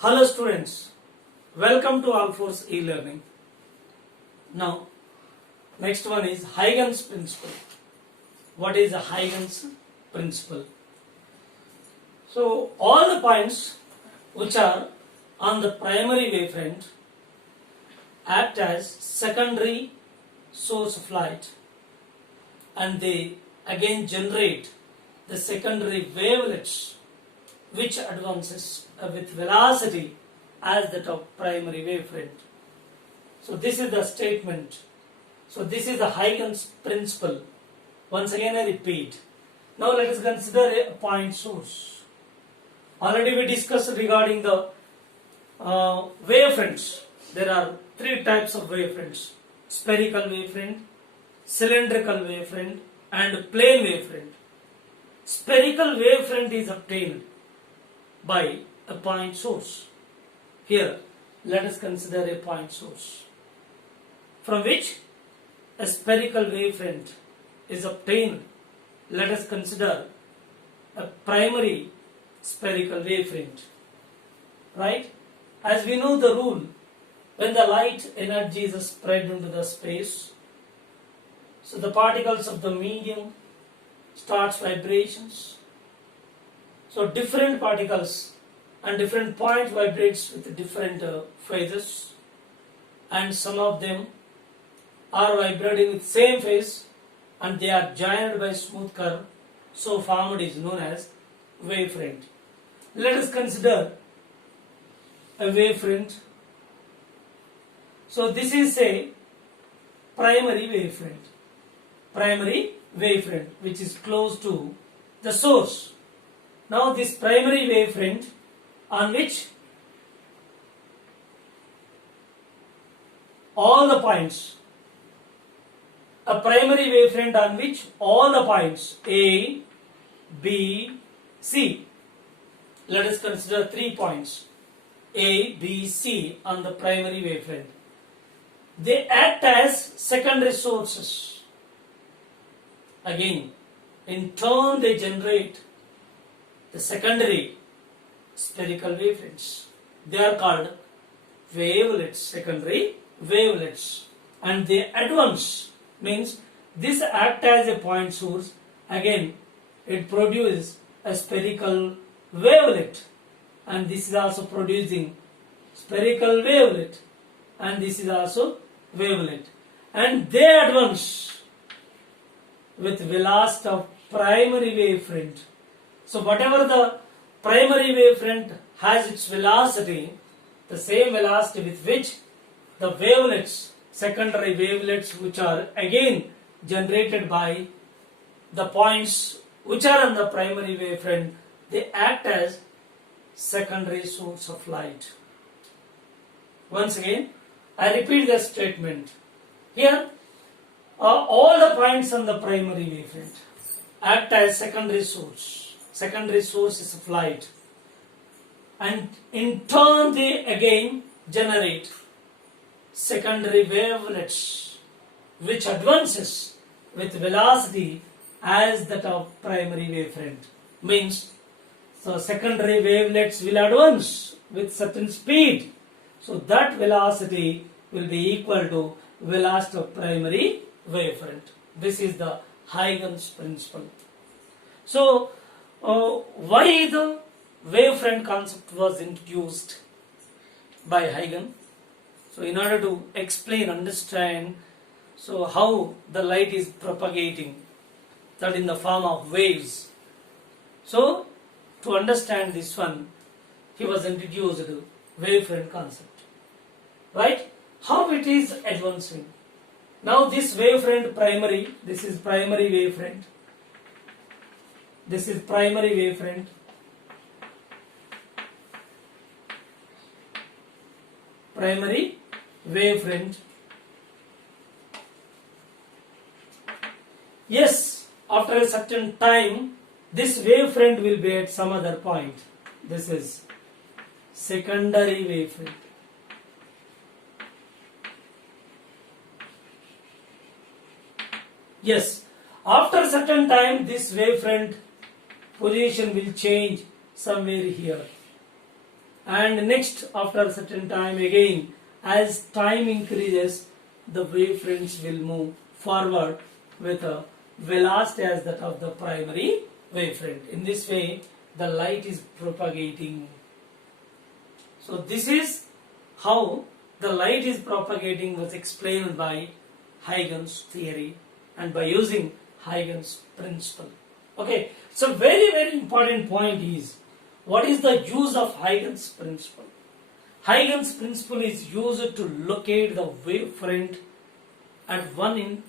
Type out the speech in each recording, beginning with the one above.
Hello students, welcome to All4 e-learning. Now, next one is Huygens principle. What is the Huygens principle? So, all the points which are on the primary wavefront act as secondary source of light, and they again generate the secondary wavelets which advances with velocity as that of primary wavefront. So this is the statement. So this is the Huygens principle. Once again I repeat. Now let us consider a point source. Already we discussed regarding the wavefronts. There are three types of wavefronts: spherical wavefront, cylindrical wavefront, and plane wavefront. Spherical wavefront is obtained by a point source. Here, let us consider a point source from which a spherical wavefront is obtained. Let us consider a primary spherical wavefront. Right? As we know the rule, when the light energy is spread into the space, so the particles of the medium starts vibrations. So different particles and different points vibrates with different phases, and some of them are vibrating with same phase and they are joined by smooth curve, so formed is known as wavefront. Let us consider a wavefront. So this is a primary wavefront which is close to the source. Now this primary wavefront on which all the points, a primary wavefront on which all the points A, B, C, let us consider 3 points A, B, C on the primary wavefront. They act as secondary sources. Again, in turn they generate the secondary spherical wavefronts. They are called wavelets, secondary wavelets, and they advance, means this act as a point source. Again, it produces a spherical wavelet, and this is also producing spherical wavelet, and this is also wavelet, and they advance with velocity of primary wavefront. So whatever the primary wavefront has its velocity, the same velocity with which the wavelets, secondary wavelets, which are again generated by the points which are on the primary wavefront, they act as secondary source of light. Once again, I repeat the statement. Here, all the points on the primary wavefront act as secondary sources of light, and in turn they again generate secondary wavelets which advances with velocity as that of primary wavefront. Means so secondary wavelets will advance with certain speed, so that velocity will be equal to velocity of primary wavefront. This is the Huygens principle. So why the wavefront concept was introduced by Huygens? So in order to explain, understand, so how the light is propagating, that in the form of waves. So to understand this one, he was introduced to wavefront concept. Right? How it is advancing. Now this wavefront primary, this is primary wavefront. This is primary wavefront. Primary wavefront. Yes, after a certain time, this wavefront will be at some other point. This is secondary wavefront. Yes, after a certain time, this wavefront position will change somewhere here, and next after a certain time again, as time increases, the wavefronts will move forward with a velocity as that of the primary wavefront. In this way, the light is propagating. So this is how the light is propagating was explained by Huygens theory and by using Huygens principle. Okay, so very important point is, what is the use of Huygens principle? Huygens principle is used to locate the wavefront at one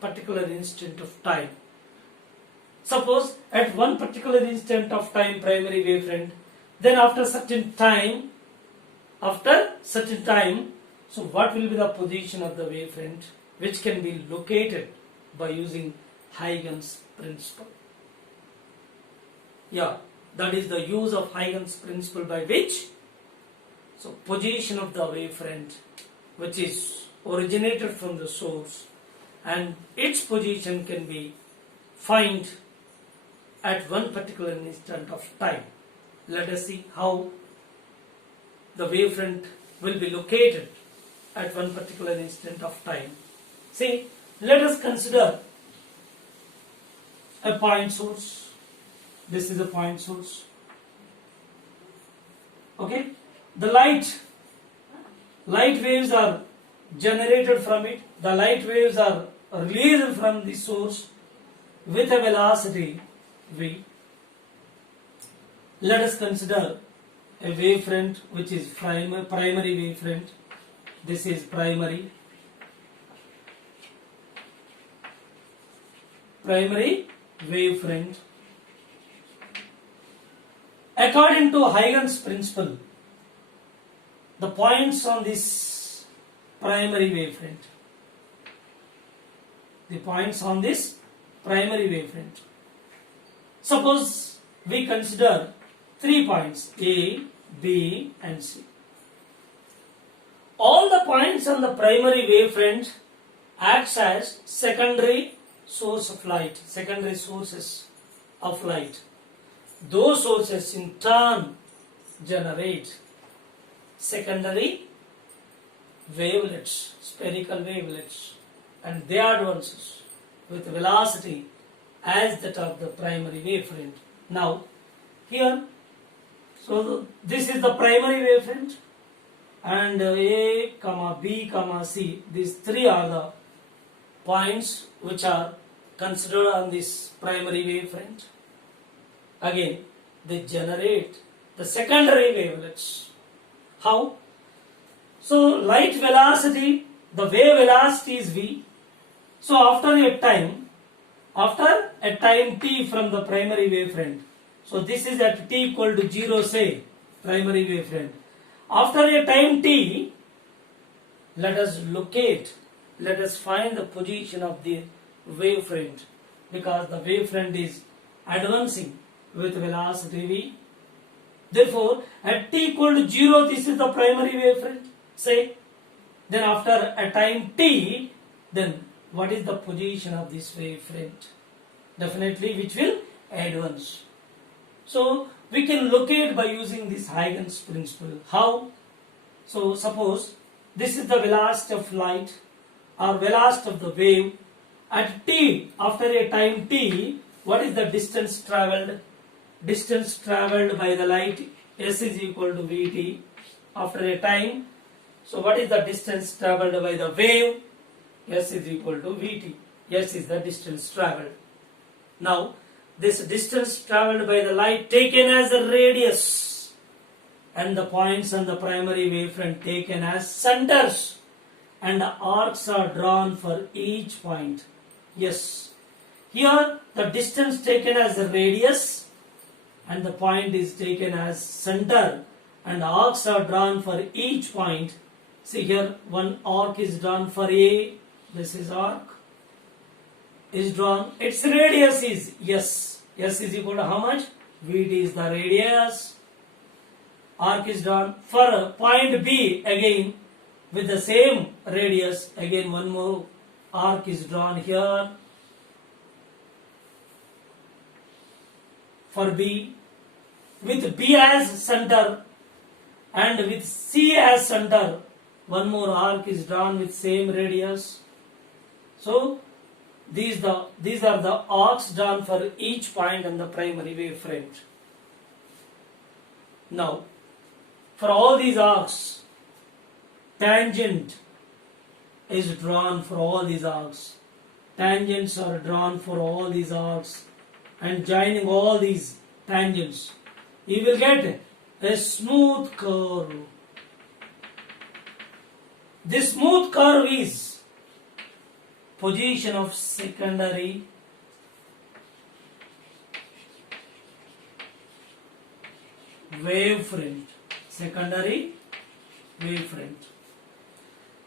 particular instant of time. Suppose at one particular instant of time primary wavefront, then after certain time, so what will be the position of the wavefront which can be located by using Huygens principle? Yeah, that is the use of Huygens principle, by which so position of the wavefront which is originated from the source and its position can be find at one particular instant of time. Let us see how the wavefront will be located at one particular instant of time. See, let us consider a point source. This is a point source. Okay, the light waves are generated from it. The light waves are released from the source with a velocity v. Let us consider a wavefront which is primary wavefront. This is primary wavefront. According to Huygens principle, the points on this primary wavefront, suppose we consider 3 points A, B and C. All the points on the primary wavefront acts as secondary sources of light. Those sources in turn generate secondary wavelets, spherical wavelets, and they advances with velocity as that of the primary wavefront. Now, here, so this is the primary wavefront, and A, B, C, these 3 are the points which are considered on this primary wavefront. Again, they generate the secondary wavelets. How? So, light velocity, the wave velocity is v. So, after a time t from the primary wavefront, so this is at t equal to 0, say, primary wavefront. After a time t, let us find the position of the wavefront, because the wavefront is advancing with velocity v. Therefore, at t equal to 0, this is the primary wavefront, say. Then after a time t, then what is the position of this wavefront? Definitely which will advance. So, we can locate by using this Huygens principle. How? So, suppose this is the velocity of light or velocity of the wave. At t, after a time t, what is the distance travelled? Distance travelled by the light, s is equal to vt after a time. So what is the distance travelled by the wave? S is equal to vt. S is the distance travelled. Now, this distance travelled by the light taken as a radius, and the points on the primary wavefront taken as centers, and the arcs are drawn for each point. Yes, here the distance taken as a radius and the point is taken as center, and arcs are drawn for each point. See here, one arc is drawn for A. This is arc is drawn. Its radius is S. S is equal to how much? Vt is the radius. Arc is drawn for point B again with the same radius. Again one more arc is drawn here for B with B as center. and with C as center, one more arc is drawn with same radius. So these are the arcs drawn for each point on the primary wavefront. Now, for all these arcs, tangent is drawn for all these arcs. Tangents are drawn for all these arcs, and joining all these tangents, you will get a smooth curve. This smooth curve is position of secondary wavefront. Secondary wavefront.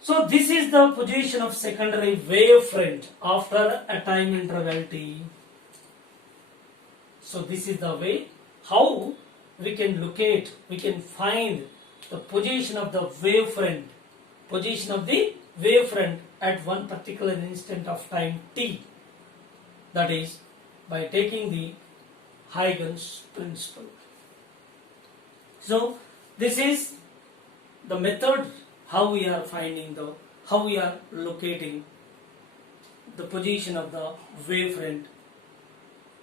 So this is the position of secondary wavefront after a time interval t. So this is the way how we can locate, we can find the position of the wavefront, at one particular instant of time t. That is by taking the Huygens principle. So this is the method how we are locating the position of the wavefront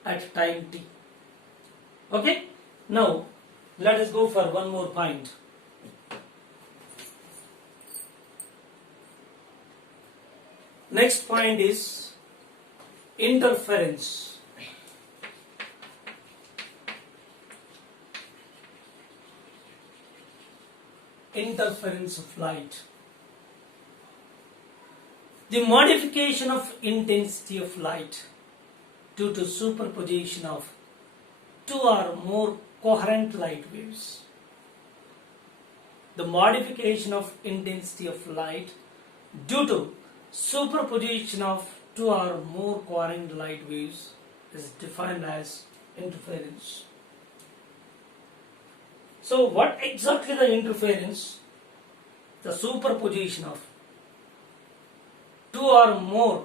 at time t. Okay, now let us go for one more point. Next point is interference. Interference of light. The modification of intensity of light due to superposition of two or more coherent light waves. The modification of intensity of light due to superposition of two or more coherent light waves is defined as interference. So what exactly the interference? The superposition of two or more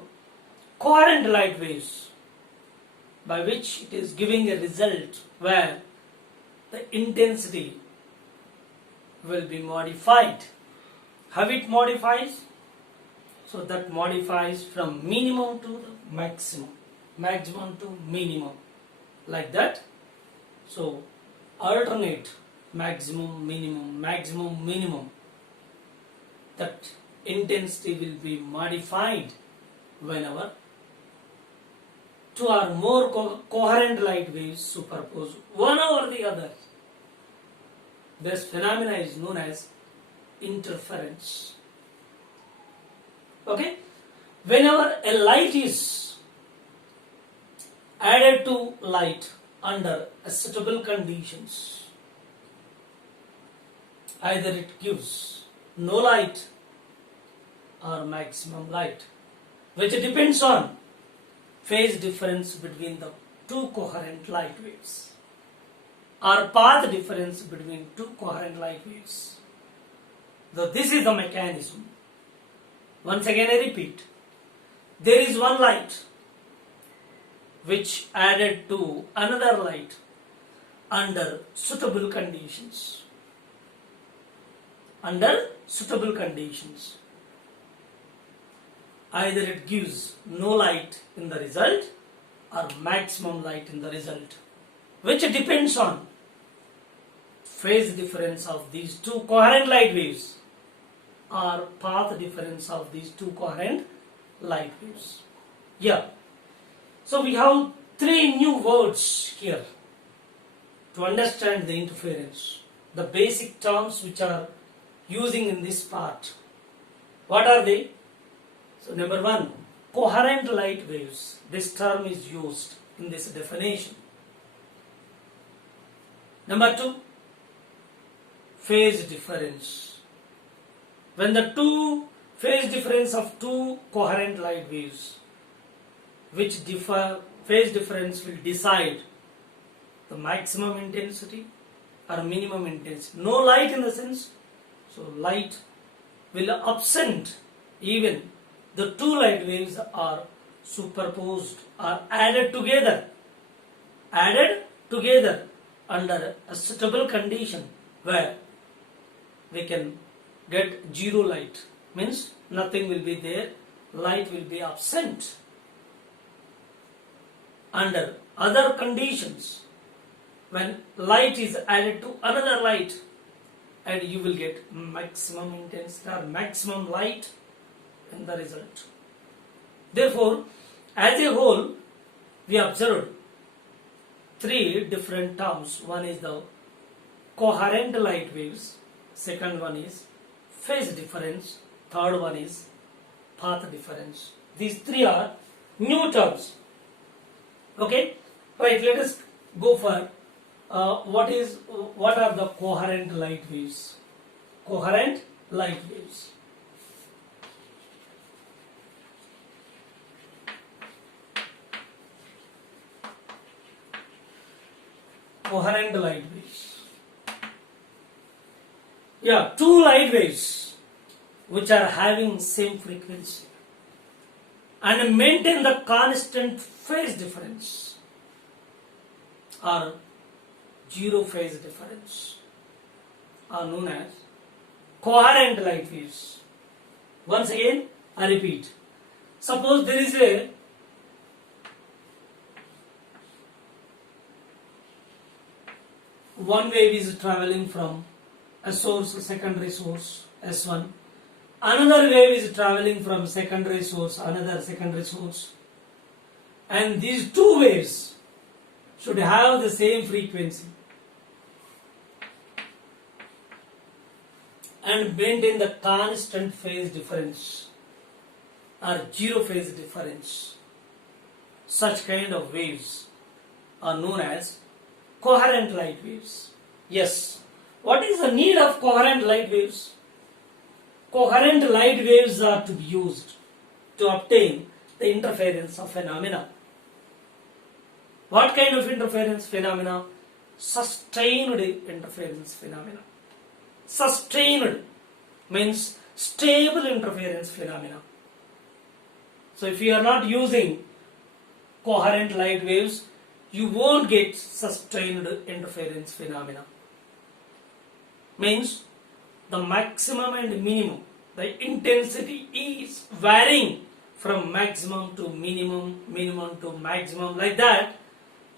coherent light waves, by which it is giving a result where the intensity will be modified. How it modifies? So that modifies from minimum to the maximum, maximum to minimum, like that. So alternate maximum, minimum, maximum, minimum. That intensity will be modified whenever two or more coherent light waves superpose one over the other. This phenomena is known as interference. Okay? Whenever a light is added to light under suitable conditions, either it gives no light or maximum light, which depends on phase difference between the two coherent light waves or path difference between two coherent light waves. So this is the mechanism. Once again I repeat, there is one light which added to another light under suitable conditions. Under suitable conditions. Either it gives no light in the result or maximum light in the result, which depends on phase difference of these two coherent light waves or path difference of these two coherent light waves. Yeah. So we have three new words here to understand the interference. The basic terms which are using in this part. What are they? So number one, coherent light waves. This term is used in this definition. Number two, phase difference. When the phase difference of two coherent light waves which differ, phase difference will decide the maximum intensity or minimum intensity. No light in the sense, so light will absent even the two light waves are superposed or added together under a suitable condition where we can get zero light, means nothing will be there, light will be absent. Under other conditions, when light is added to another light, and you will get maximum intensity or maximum light in the result. Therefore, as a whole, we observed three different terms. One is the coherent light waves, second one is phase difference, third one is path difference. These three are new terms. Okay, right, let us go for what are the coherent light waves? Coherent light waves. Coherent light waves. Yeah, two light waves which are having same frequency and maintain the constant phase difference or zero phase difference are known as coherent light waves. Once again, I repeat. Suppose there is a one wave is traveling from a source, secondary source, S1. Another wave is traveling from secondary source, another secondary source. And these two waves should have the same frequency and maintain the constant phase difference or zero phase difference. Such kind of waves are known as coherent light waves. Yes. What is the need of coherent light waves? Coherent light waves are to be used to obtain the interference of phenomena. What kind of interference phenomena? Sustained interference phenomena. Sustained means stable interference phenomena. So if you are not using coherent light waves, you won't get sustained interference phenomena. Means the maximum and minimum, the intensity is varying from maximum to minimum, minimum to maximum, like that.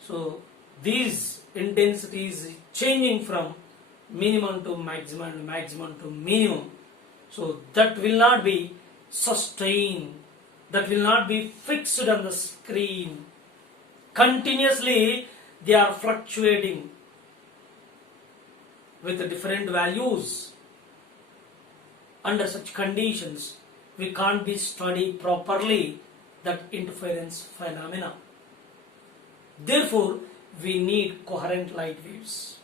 So these intensities changing from minimum to maximum and maximum to minimum. So that will not be sustained, that will not be fixed on the screen. Continuously they are fluctuating with different values. Under such conditions, we can't be study properly that interference phenomena. Therefore, we need coherent light waves.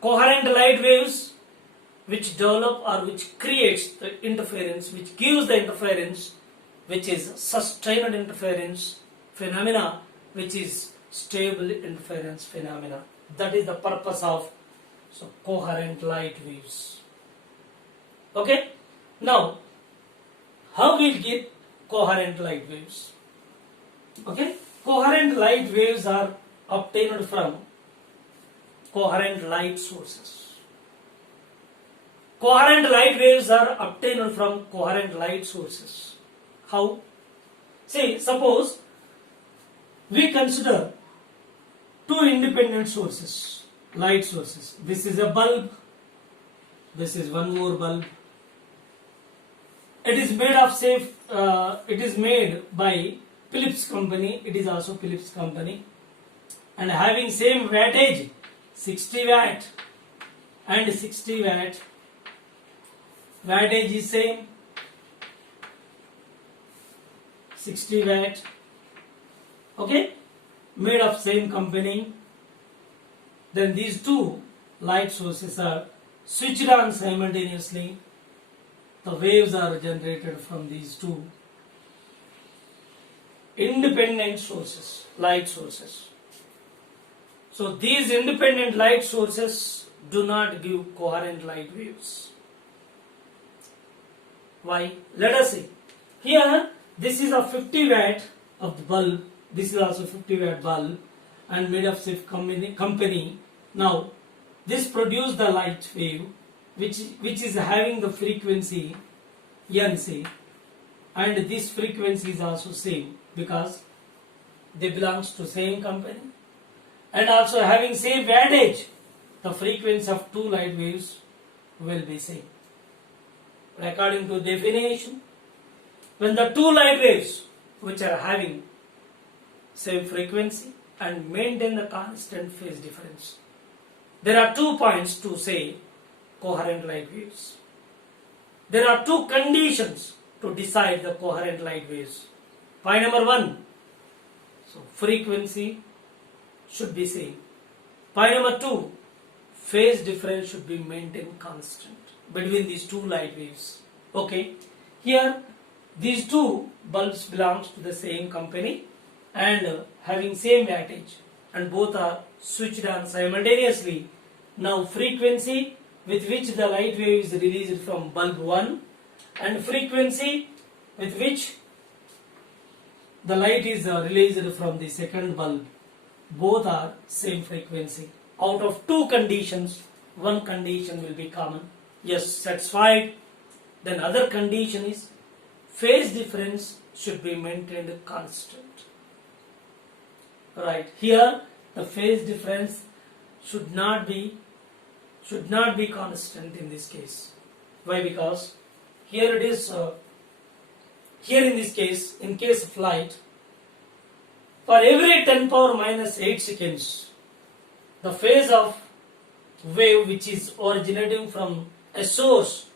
Coherent light waves which develop or which creates the interference, which gives the interference, which is sustained interference phenomena, which is stable interference phenomena. That is the purpose of coherent light waves. Okay? Now, how we get coherent light waves? Okay? Coherent light waves are obtained from coherent light sources. Coherent light waves are obtained from coherent light sources. How? See, suppose we consider two independent sources, light sources. This is a bulb, this is one more bulb. It is made of it is made by Philips company. It is also Philips company, and having same wattage, 60 watt and 60 watt. Wattage is same, 60 watt. Okay, made of same company. Then these two light sources are switched on simultaneously. The waves are generated from these two independent sources, light sources. So these independent light sources do not give coherent light waves. Why? Let us see. Here, this is a 50 watt of the bulb. This is also 50 watt bulb and made of safe company. Now, this produces the light wave which is having the frequency NC, and this frequency is also same because they belongs to same company and also having same wattage, the frequency of two light waves will be same. According to definition, when the two light waves which are having same frequency and maintain the constant phase difference, there are 2 points to say coherent light waves. There are 2 conditions to decide the coherent light waves. Point number 1, so frequency should be same. Point number 2, phase difference should be maintained constant between these two light waves. Okay, here these two bulbs belongs to the same company and having same wattage, and both are switched on simultaneously. Now frequency with which the light wave is released from bulb 1 and frequency with which the light is released from the second bulb, both are same frequency. Out of 2 conditions, one condition will be common. Yes, satisfied. Then other condition is phase difference should be maintained constant. Right, here the phase difference should not be constant in this case. Why? Because here it is here in this case, in case of light, for every 10 power minus 8 seconds, the phase of wave which is originating from a source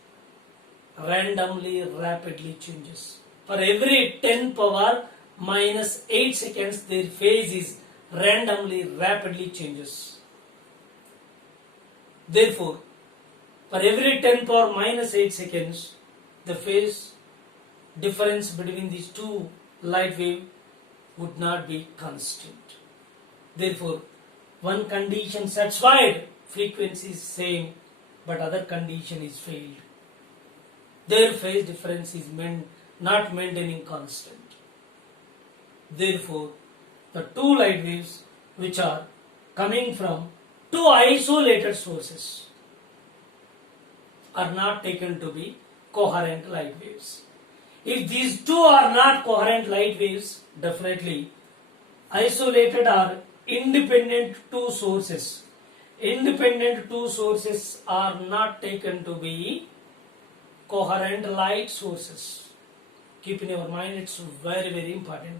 randomly rapidly changes. For every 10 power minus 8 seconds, their phase is randomly rapidly changes. Therefore, for every 10 power minus 8 seconds, the phase difference between these two light wave would not be constant. Therefore, one condition satisfied, frequency is same, but other condition is failed. Their phase difference is not maintaining constant. Therefore, the two light waves which are coming from two isolated sources are not taken to be coherent light waves. If these two are not coherent light waves, definitely isolated or independent two sources. Independent two sources are not taken to be coherent light sources. Keep in your mind, it's very, very important.